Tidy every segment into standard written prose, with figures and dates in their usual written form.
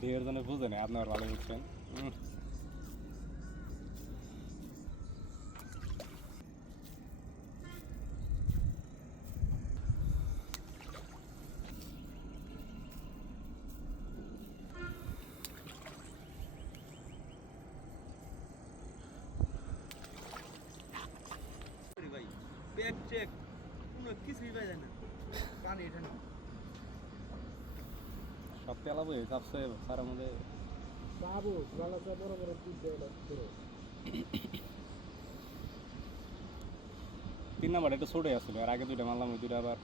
ঢের জনে বুঝে না আপনার ভালো বুঝছেন। ভাই ব্যাগ চেক কোনো কিছুই পাই যায় না, পানি এটা না সব পেলাবো চাপছে সারা মধ্যে বাবু গলাটা বড় বড় দুধ দেয় পুরো 3 নাম্বার একটু ছোটই আসছিল, আর আগে দুইটা মারলাম, ওই দুইটা আবার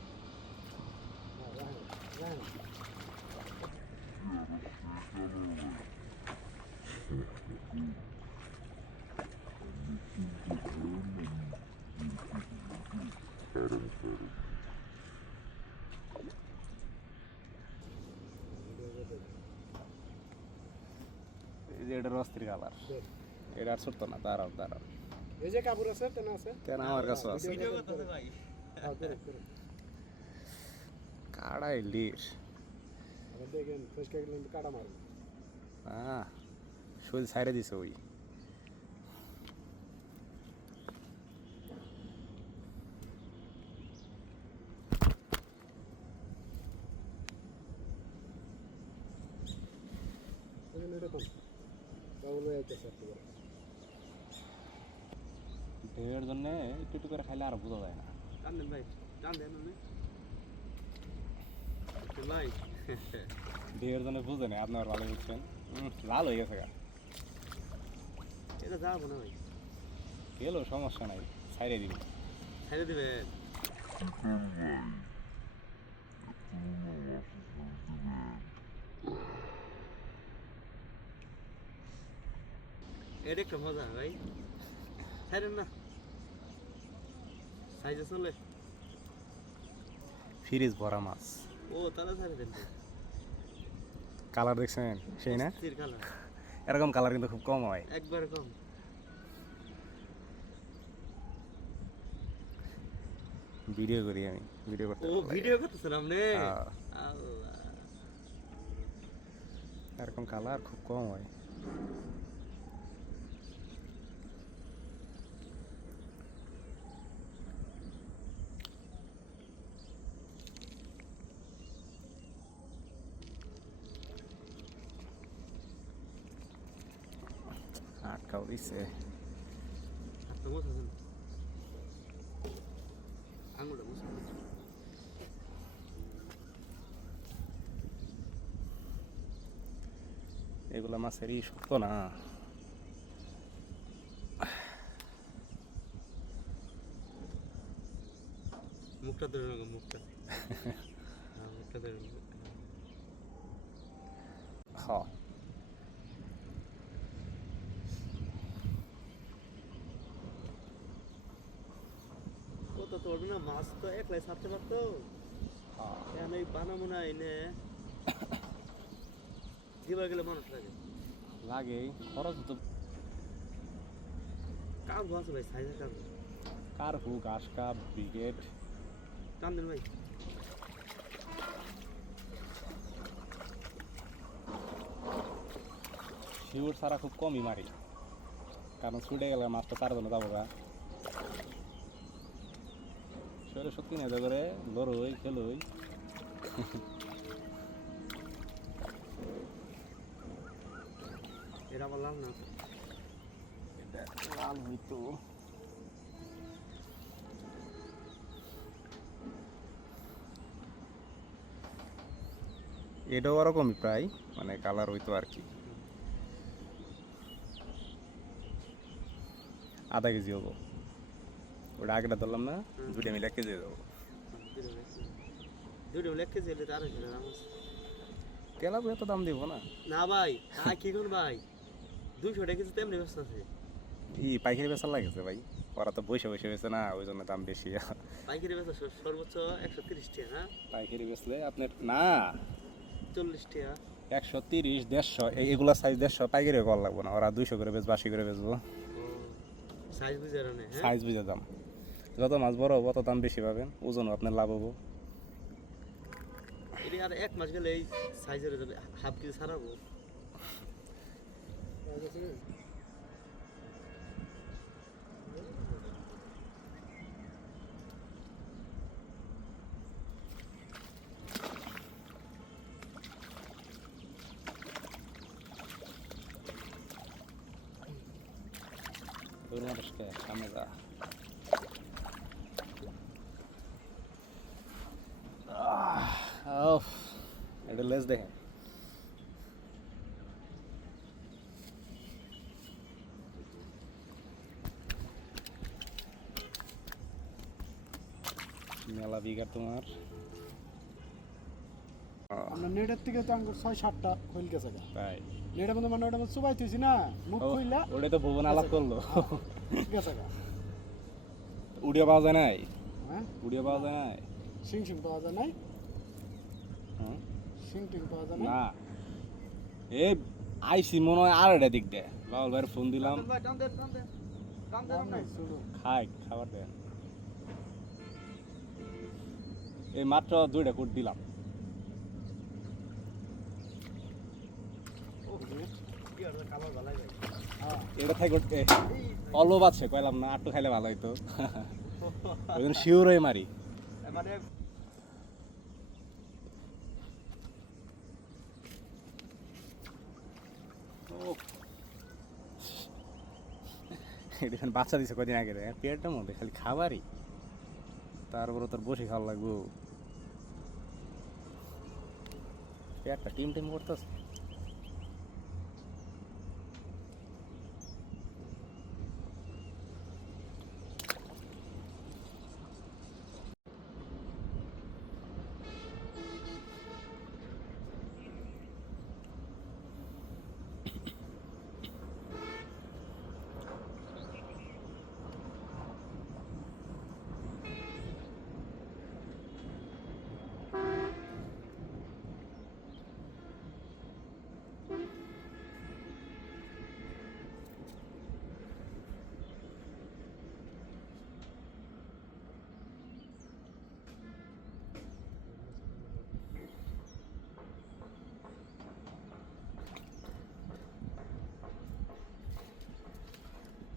এই যে এটার অস্থির কালার, এটা আর ছোট্ট না, দাঁড়াও দাঁড়াও, এই যে কাপড় আছে তেনা আছে কেন আমার কাছে আছে ভিডিও করতেছে ভাই কাড়া ইলিশ। আবার দেখেন ফেসকে গেলেন কাটা মারবে হ্যাঁ শরীর ছাইড়ে দিছে ওই। এরকম কেমন হইতেছে একটু ঢের জন্য একটু একটু করে খাইলে আর বোঝা যায় না। টান দেন ভাই, টান দেন ভাই ঢের জন্য বুঝে না আপনার ভালো বুঝছেন। লাল হয়ে গেছে গা, এটা যাবো না ভাই, গেলেও সমস্যা নাই, ছাইড়ে দিবি। ছেড়ে দিবে এটা একটা মজা ভাই, ছাড়েন না সাইজে চলে ফ্রিজ ভরা মাছ, ও তাহলে ছাড়ে দেন কালার দেখছেন সেই না, স্থির কালার এরকম কালার কিন্তু খুব কম হয়। একবার কম ভিডিও করি আমি, ভিডিও করতে ও ভিডিও করতেছেন আপনি, হ্যাঁ। আল্লাহ এরকম কালার খুব কম হয়। আটকাও দিছে, হাতটা মোছাছেন আঙুলটা মোছা এগুলা মাছেরই শক্ত না। মুখটা ধরে রাখো মুখটা মুখটা ধরে হ্যাঁ কত তোড়বে না মাছ তো একলাই ছাড়তে পারতো, এখন এই বানাবো না এনে দিবার গেলে মানুষ লাগে লাগে, খরচ তো। কাপ আছে ভাই, সাইজের কাপ কার্পু, ঘাস কাপ, ব্রিগেড, টান দেন ভাই শিউর ছাড়া খুব কমই মারি, কারণ ছুটে গেলে মাছটা তার জন্য যাবো গা। শরীরে শক্তি নেই করে লড়ই খেলই। এটা আবার লাভ না লাল হইতো, এটাও ওরকমই প্রায়, মানে কালার হইতো আর কি। আধা কেজি হবো, ওটা আগেটা ধরলাম না, দুইটা মিলে 1 কেজি দেবো। দুটো লেখ কেজি হলে তার হয়েছিল তেলাপু এত দাম দিব না। না ভাই কি কোন ভাই 200 টাকা কেজি তেমনি ব্যস্ত আছে, পাইকারি বেচার লাগেছে ভাই, ওরা তো বসে বসে বেছে না, ওই জন্য দাম বেশি। পাইকারি বেচা সর্বোচ্চ 130 টাকা, পাইকারি বেচলে আপনার না 40 টাকা 130, 150 এগুলা সাইজ 150 পাইকারি কল লাগবো না, ওরা 200 করে বেচবো, 80 করে বেচবো। সাইজ বুঝে রানে হ্যাঁ সাইজ বুঝে দাম, যত মাছ বড় হবে তত দাম বেশি পাবেন, ওজন আপনার লাভ হবো। এটা আর এক মাস গেলে এই সাইজের হয়ে যাবে, হাফ কেজি ছাড়াবো। তোর মানুষকে সামনে যা। এটা লেজ দেখে মেলা বিঘার তোমার। আমরা নেটের থেকে তো আঙ্গুর 6-7টা হইল গেছে গা। তাই নেটের মধ্যে মানে ওটা মধ্যে চুবাই তুইছি না, মুখ খুইলা ওটা তো ভুবন আলাপ করলো। গেছে গা। উড়িয়ে পাওয়া যায় নাই, হ্যাঁ উড়িয়ে পাওয়া যায় নাই। সিং সিং পাওয়া যায় নাই, হুম? সিং টিং পাওয়া যায় না। না এই আইসি মনে হয় আর এটা দিক দেয়, বাবুল ভাইয়ের ফোন দিলাম, দাম নাই, শুধু খাই খাবার দেন। এই মাত্র 2টা কোট দিলাম। খাবার ভালো লাগে হ্যাঁ এটা থাই করতে অল্প আছে কইলাম না, আটটু খাইলে ভালো হইতো। ওই জন্য শিওর হয়ে মারি। মানে এটা বাচ্চা দিছে কদিন আগে, পেটটার মধ্যে খালি খাবারই, তারপরে তোর বসে খাওয়া লাগবো, পেটটা টিম টিম করতেছে।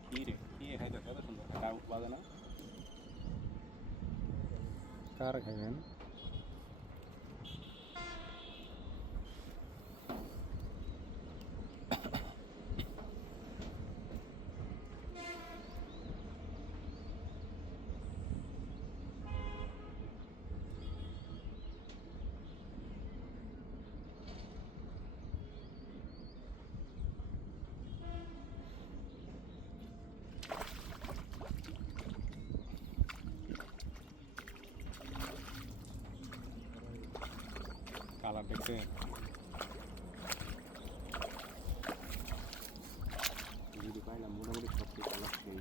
কি রে কি খাইতে এত সুন্দর কার বাজে না, কার খাইবেন? কালার দেখছেন?